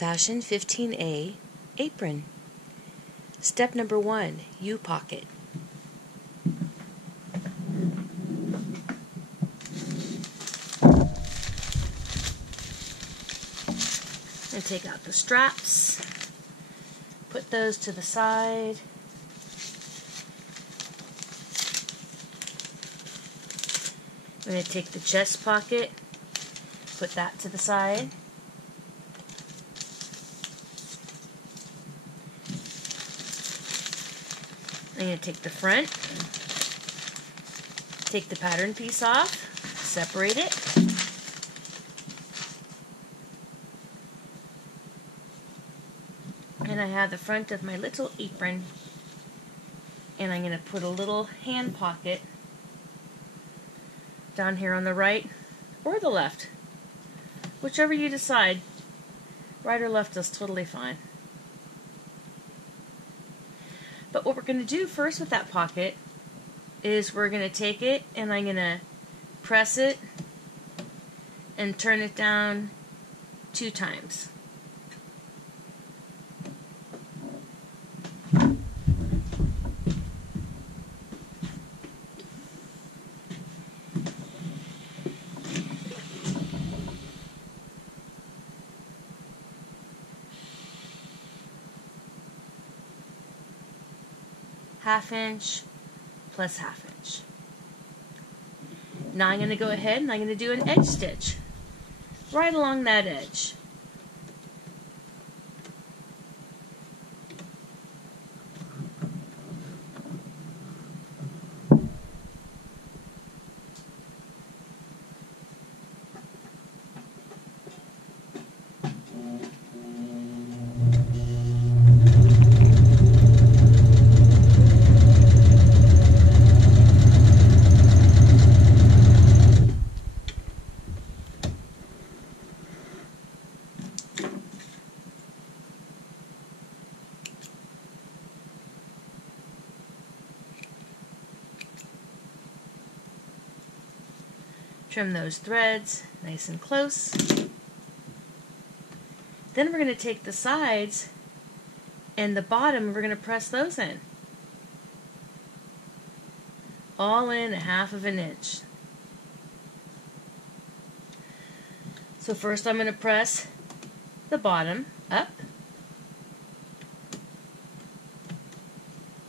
Fashion 15A apron. Step number 1, U-pocket. And take out the straps, put those to the side. I'm going to take the chest pocket, put that to the side. I'm going to take the front, take the pattern piece off, separate it. And I have the front of my little apron, and I'm going to put a little hand pocket down here on the right or the left, whichever you decide. Right or left is totally fine. But what we're going to do first with that pocket is we're going to take it and I'm going to press it and turn it down 2 times. ½ inch plus ½ inch. Now I'm going to go ahead and I'm going to do an edge stitch right along that edge. Trim those threads nice and close. Then we're going to take the sides and the bottom, we're going to press those in. All in ½ inch. So first I'm going to press the bottom up.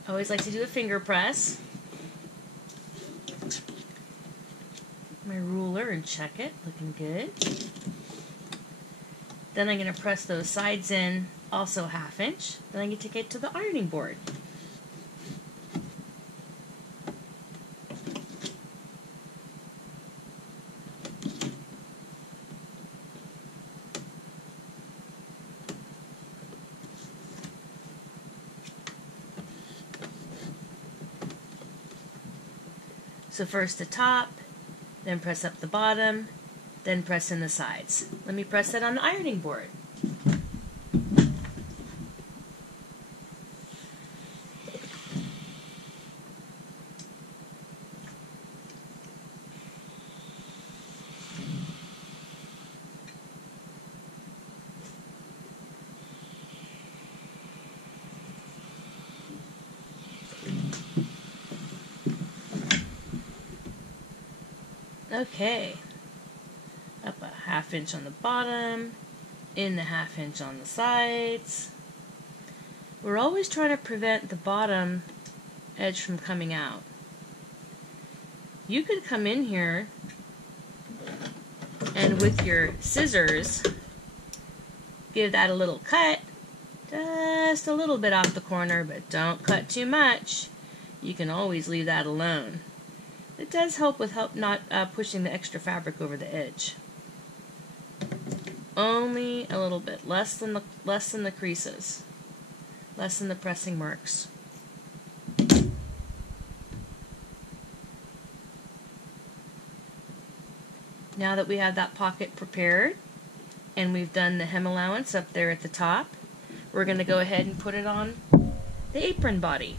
I always like to do a finger press. My ruler and check it, looking good. Then I'm going to press those sides in, also ½ inch. Then I'm going to take it to the ironing board. So first the top, then press up the bottom, then press in the sides. Let me press that on the ironing board. Okay, up a ½ inch on the bottom, in the ½ inch on the sides. We're always trying to prevent the bottom edge from coming out. You could come in here and with your scissors give that a little cut, just a little bit off the corner, but don't cut too much. You can always leave that alone. It does help with not pushing the extra fabric over the edge. Only a little bit, less than the creases, less than the pressing marks. Now that we have that pocket prepared and we've done the hem allowance up there at the top, we're going to go ahead and put it on the apron body.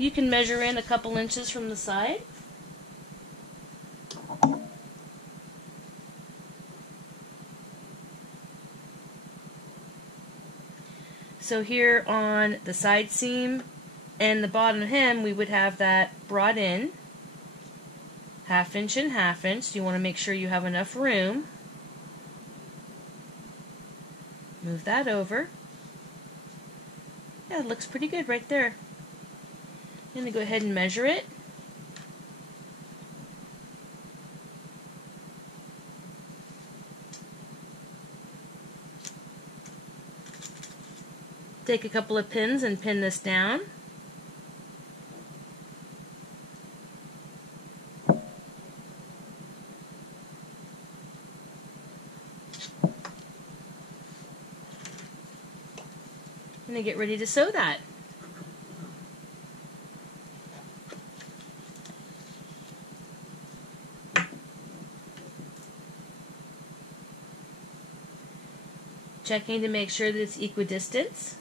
You can measure in a couple inches from the side. So here on the side seam and the bottom hem, we would have that brought in 1/2 inch and 1/2 inch. You want to make sure you have enough room. Move that over. Yeah, it looks pretty good right there. I'm going to go ahead and measure it. Take a couple of pins and pin this down. I'm going to get ready to sew that. Checking to make sure that it's equidistant.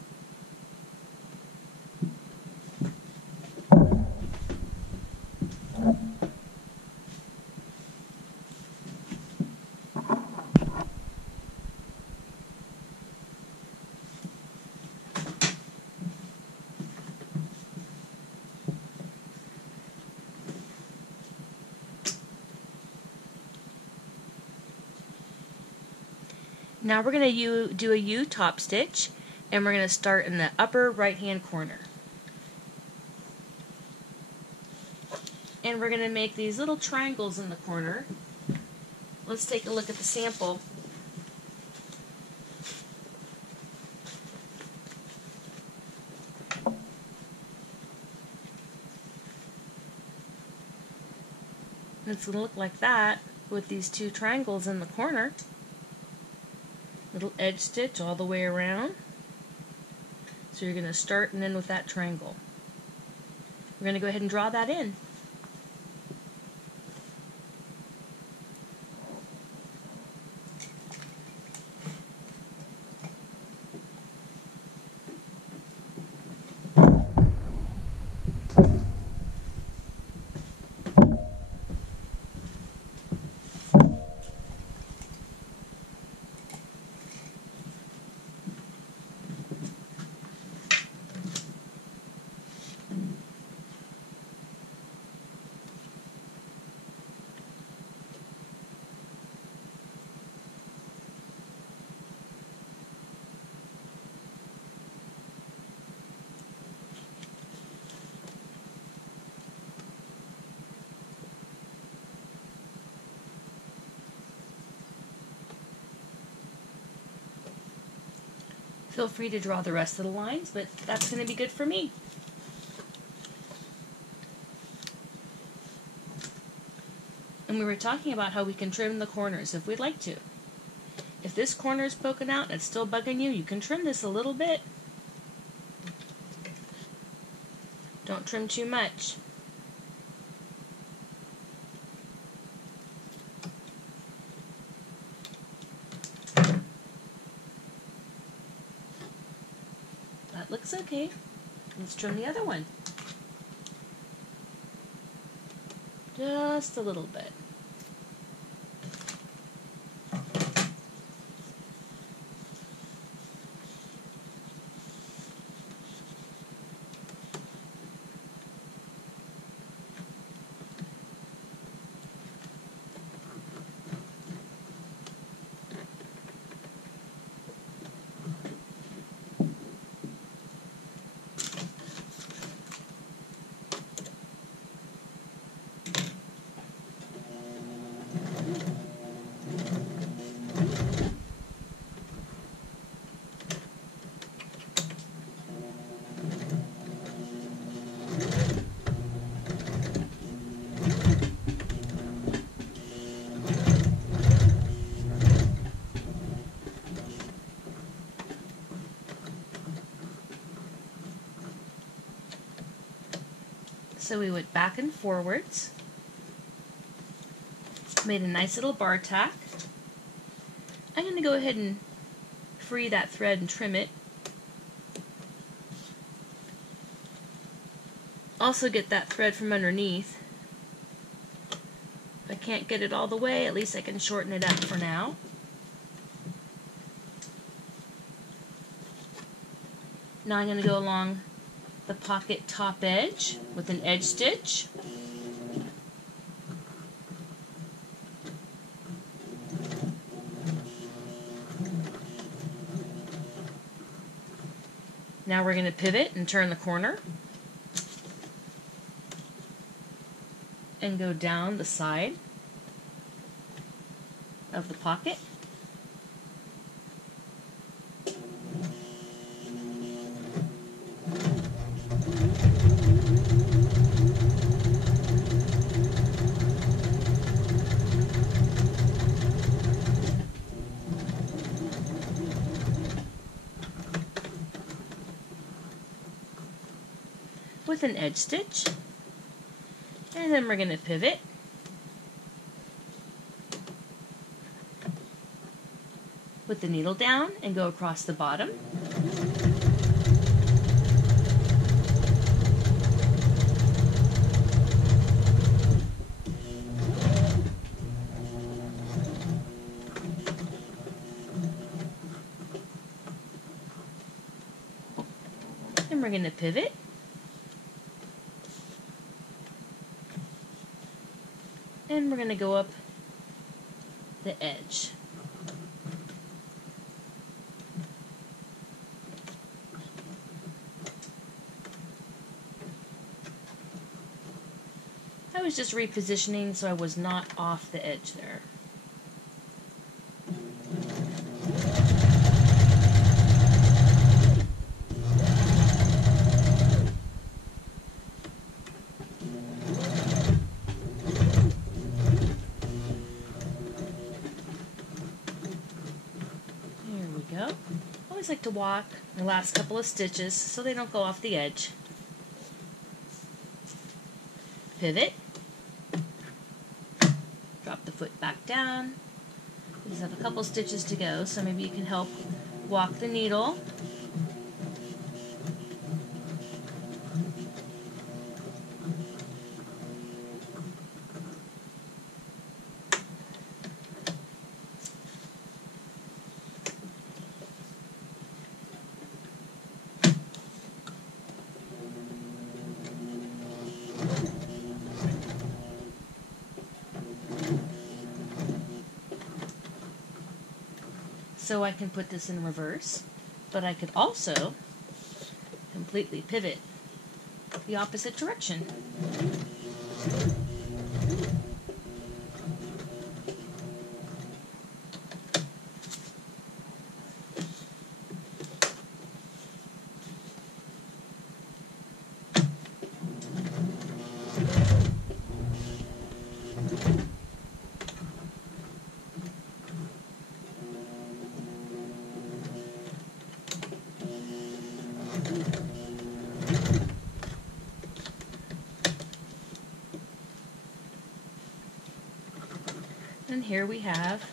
Now we're going to do a U top stitch, and we're going to start in the upper right hand corner. And we're going to make these little triangles in the corner. Let's take a look at the sample. It's going to look like that with these 2 triangles in the corner. Little edge stitch all the way around. So you're going to start and end with that triangle. We're going to go ahead and draw that in. Feel free to draw the rest of the lines, but that's going to be good for me. And we were talking about how we can trim the corners if we'd like to. If this corner is poking out and it's still bugging you, you can trim this a little bit. Don't trim too much. That looks okay. Let's trim the other one. Just a little bit. So we went back and forwards, made a nice little bar tack. I'm going to go ahead and free that thread and trim it. Also get that thread from underneath. If I can't get it all the way, at least I can shorten it up for now. Now I'm going to go along the pocket top edge with an edge stitch. Now we're going to pivot and turn the corner and go down the side of the pocket. With an edge stitch, and then we're going to pivot with the needle down and go across the bottom. And we're going to pivot. And we're going to go up the edge. I was just repositioning so I was not off the edge there. Go. I always like to walk the last couple of stitches so they don't go off the edge. Pivot. Drop the foot back down. We just have a couple stitches to go, so maybe you can help walk the needle. So I can put this in reverse, but I could also completely pivot the opposite direction. And here we have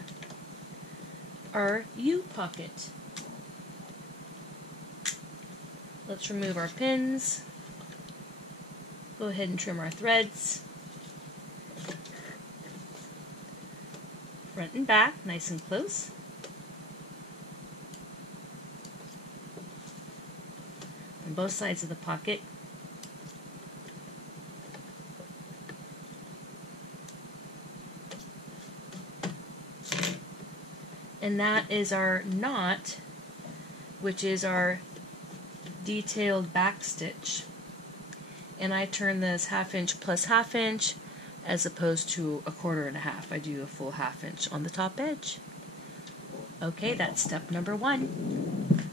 our U pocket. Let's remove our pins. Go ahead and trim our threads. Front and back, nice and close. On both sides of the pocket. And that is our knot, which is our detailed back stitch. And I turn this 1/2 inch plus 1/2 inch as opposed to 1/4 1/2. I do a full 1/2 inch on the top edge. Okay, that's step number 1.